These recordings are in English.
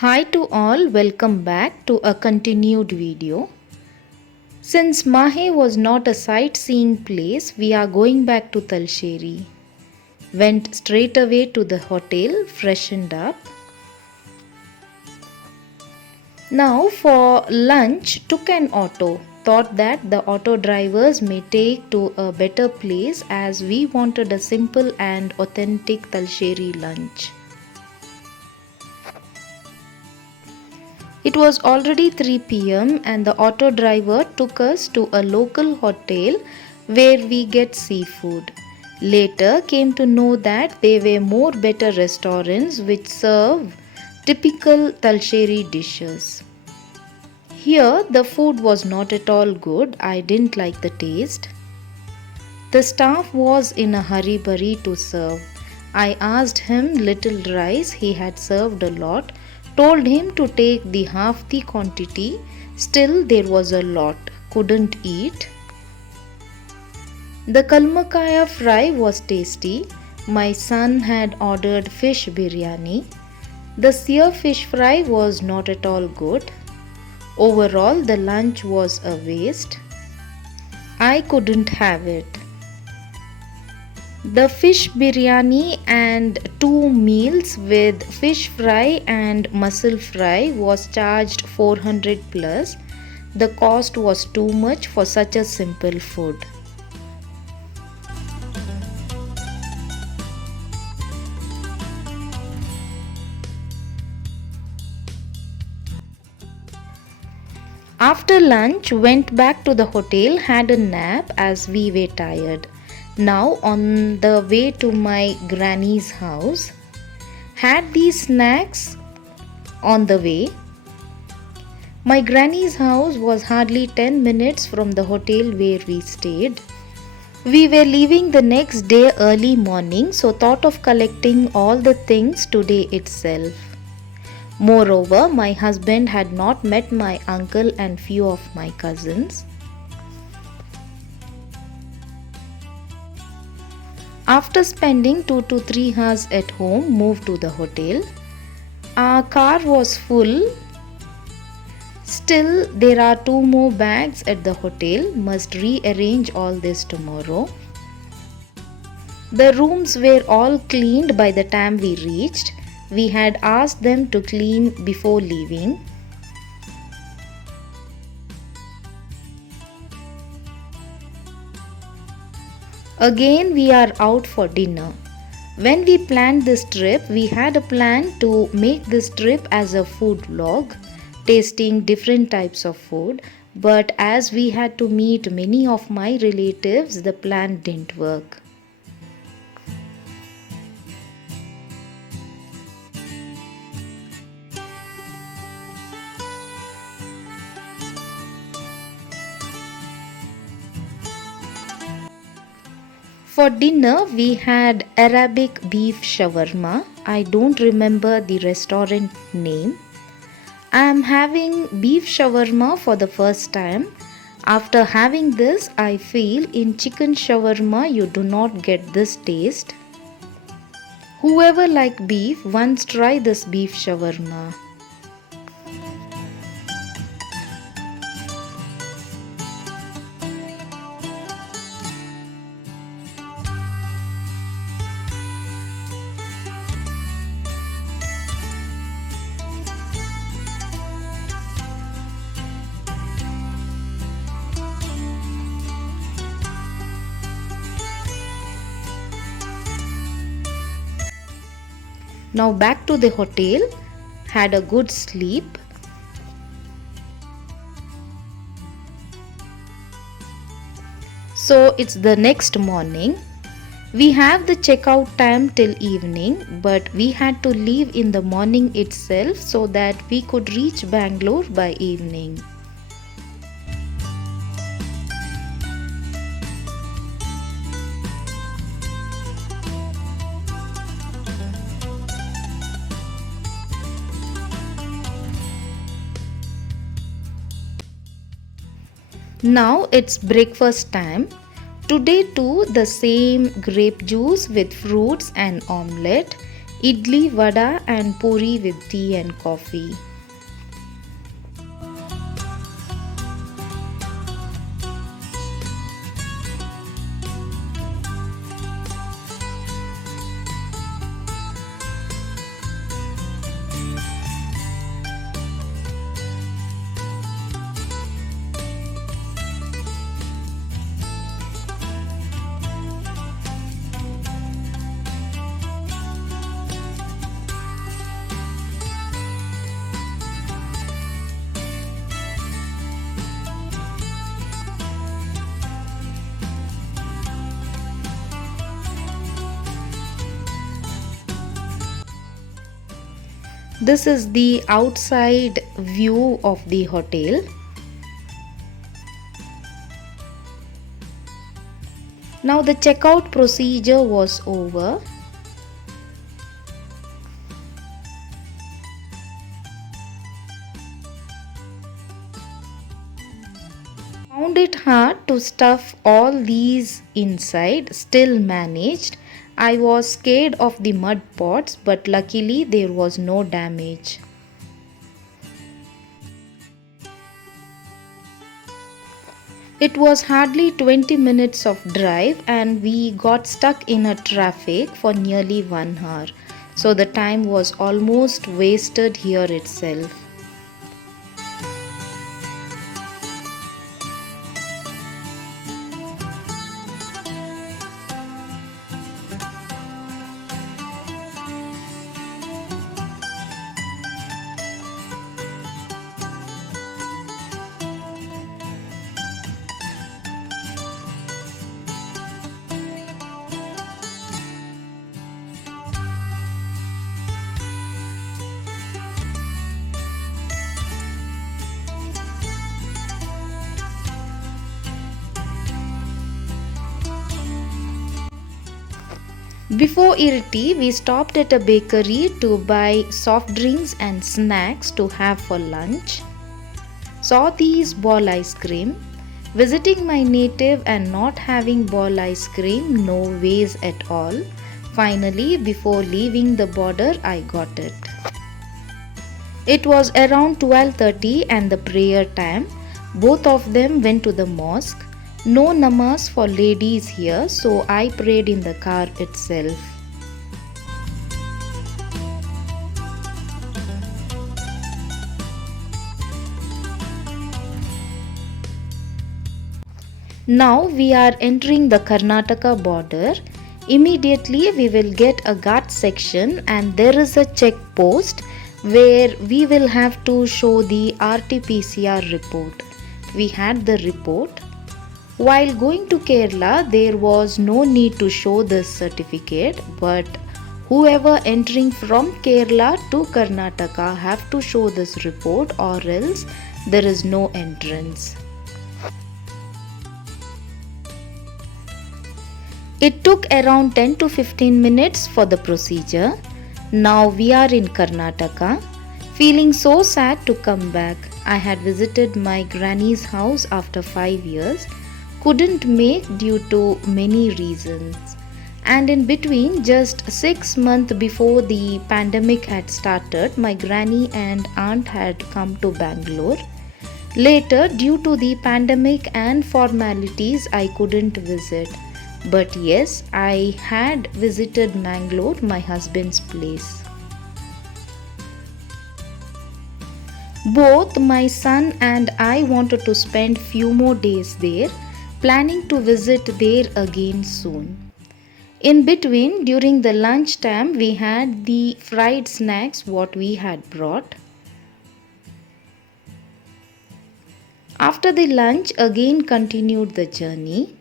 Hi to all, welcome back to a continued video. Since Mahe was not a sightseeing place, we are going back to Thalasherry. Went straight away to the hotel, freshened up. Now for lunch, took an auto. Thought that the auto drivers may take to a better place as we wanted a simple and authentic Thalasherry lunch. It was already 3 pm and the auto driver took us to a local hotel where we get seafood. Later came to know that there were more better restaurants which serve typical Thalasherry dishes. Here the food was not at all good. I didn't like the taste. The staff was in a hurry to serve. I asked him little rice, he had served a lot. Told him to take the half the quantity, still there was a lot, couldn't eat. The kalmakaya fry was tasty. My son had ordered fish biryani. The sear fish fry was not at all good. Overall, the lunch was a waste. I couldn't have it. The fish biryani and 2 meals with fish fry and mussel fry was charged 400 plus. The cost was too much for such a simple food. After lunch, went back to the hotel, had a nap as we were tired. Now on the way to my granny's house, had these snacks on the way. My granny's house was hardly 10 minutes from the hotel where we stayed. We were leaving the next day early morning, so thought of collecting all the things today itself. Moreover, my husband had not met my uncle and few of my cousins. After spending 2 to 3 hours at home, moved to the hotel. Our car was full. Still, there are 2 more bags at the hotel. Must rearrange all this tomorrow. The rooms were all cleaned by the time we reached. We had asked them to clean before leaving. Again, we are out for dinner. When we planned this trip, we had a plan to make this trip as a food vlog, tasting different types of food. But as we had to meet many of my relatives, the plan didn't work. For dinner, we had Arabic beef shawarma. I don't remember the restaurant name. I am having beef shawarma for the first time. After having this, I feel in chicken shawarma you do not get this taste. Whoever like beef, once try this beef shawarma. Now back to the hotel, had a good sleep. So it's the next morning. We have the checkout time till evening, but we had to leave in the morning itself so that we could reach Bangalore by evening. Now it's breakfast time. Today too the same grape juice with fruits and omelette. idli, vada, and puri with tea and coffee. This is the outside view of the hotel. Now the checkout procedure was over. Found it hard to stuff all these inside, still managed. I was scared of the mud pots, but luckily there was no damage. It was hardly 20 minutes of drive and we got stuck in a traffic for nearly 1 hour. So the time was almost wasted here itself. Before Iriti, we stopped at a bakery to buy soft drinks and snacks to have for lunch. Saw these ball ice cream. Visiting my native and not having ball ice cream, no ways at all. Finally, before leaving the border, I got it. It was around 12:30 and the prayer time. Both of them went to the mosque. No namaz for ladies here, so I prayed in the car itself. Now we are entering the Karnataka border. Immediately we will get a Ghat section and there is a check post where we will have to show the RT-PCR report. We had the report. While going to Kerala, there was no need to show this certificate, but whoever entering from Kerala to Karnataka have to show this report or else there is no entrance. It took around 10 to 15 minutes for the procedure. Now we are in Karnataka. Feeling so sad to come back. I had visited my granny's house after 5 years. Couldn't make due to many reasons. And in between, just 6 months before the pandemic had started, my granny and aunt had come to Bangalore. Later, due to the pandemic and formalities, I couldn't visit. But yes, I had visited Mangalore, my husband's place. Both my son and I wanted to spend few more days there, planning to visit there again soon. In between, during the lunch time, we had the fried snacks what we had brought. After the lunch, again continued the journey.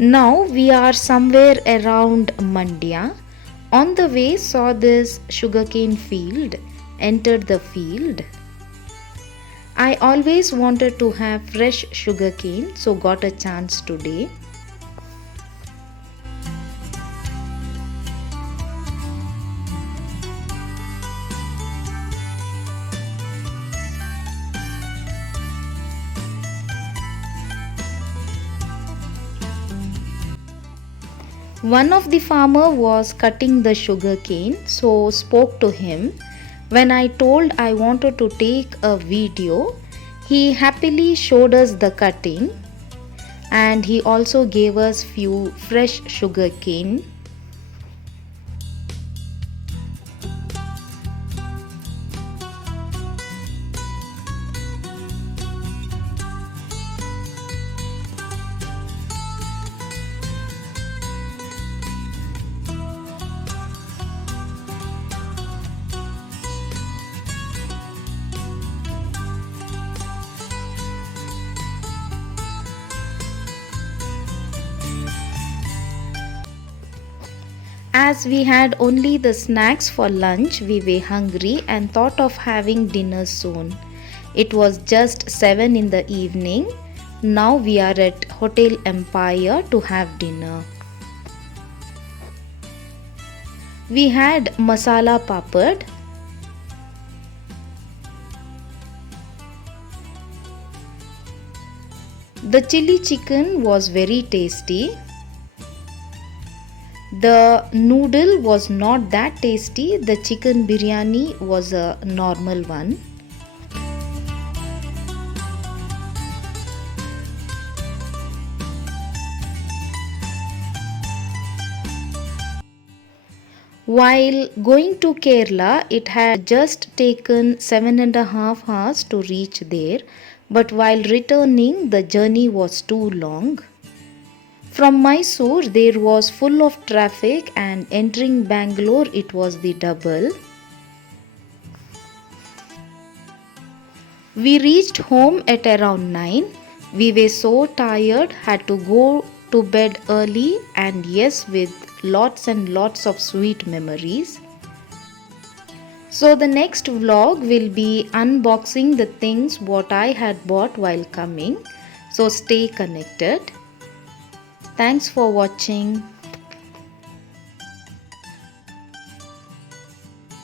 Now we are somewhere around Mandya. On the way, saw this sugarcane field, entered the field. I always wanted to have fresh sugarcane, so got a chance today. One of the farmer was cutting the sugarcane, so spoke to him. When I told I wanted to take a video, he happily showed us the cutting and he also gave us few fresh sugarcane. As we had only the snacks for lunch, we were hungry and thought of having dinner soon. It was just 7 in the evening. Now we are at Hotel Empire to have dinner. We had masala papad. The chili chicken was very tasty. The noodle was not that tasty. The chicken biryani was a normal one. While going to Kerala, it had just taken 7.5 hours to reach there, but while returning, the journey was too long. From Mysore, there was full of traffic, and entering Bangalore, it was the double. We reached home at around 9. We were so tired, had to go to bed early, and yes, with lots and lots of sweet memories. So the next vlog will be unboxing the things what I had bought while coming. So stay connected. Thanks for watching.